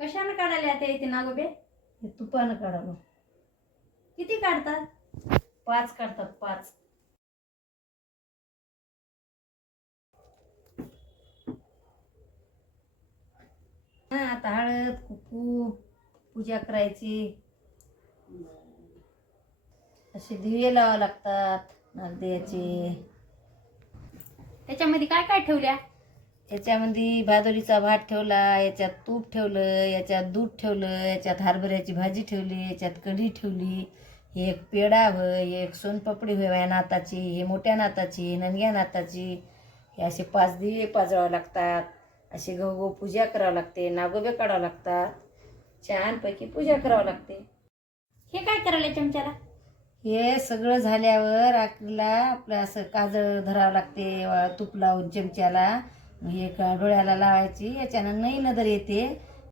कशाने काढायला आता येते नागोबे? हे तुपानं काढावं. किती काढतात? 5 काढतात 5. हा आता हळद कुकू पूजा करायची. असे दिवे लावा लागतात नागदेवाचे. त्याच्यामध्ये काय काय ठेवल्या? याच्यामध्ये भादोरीचा भात ठेवला, याच्यात तूप ठेवलं, याच्यात दूध ठेवलं, याच्यात हरभऱ्याची भाजी ठेवली, याच्यात कढी ठेवली. हे एक पेढा होय, हे एक सोनपापडी होय या नाताची, हे मोठ्या नाताची, ननग्या नाताची. हे असे 5 दिवे पाजवावे लागतात. असे गहू पूजा करावं लागते, नागोबे काढावं लागतात. छानपैकी पूजा करावं लागते. हे काय करायला चमच्याला? हे सगळं झाल्यावर आपल्याला आपलं असं काजळ धरावं लागते तूप लावून चमच्याला. हे डोळ्याला लावायची. याच्यानं नाही नजर येते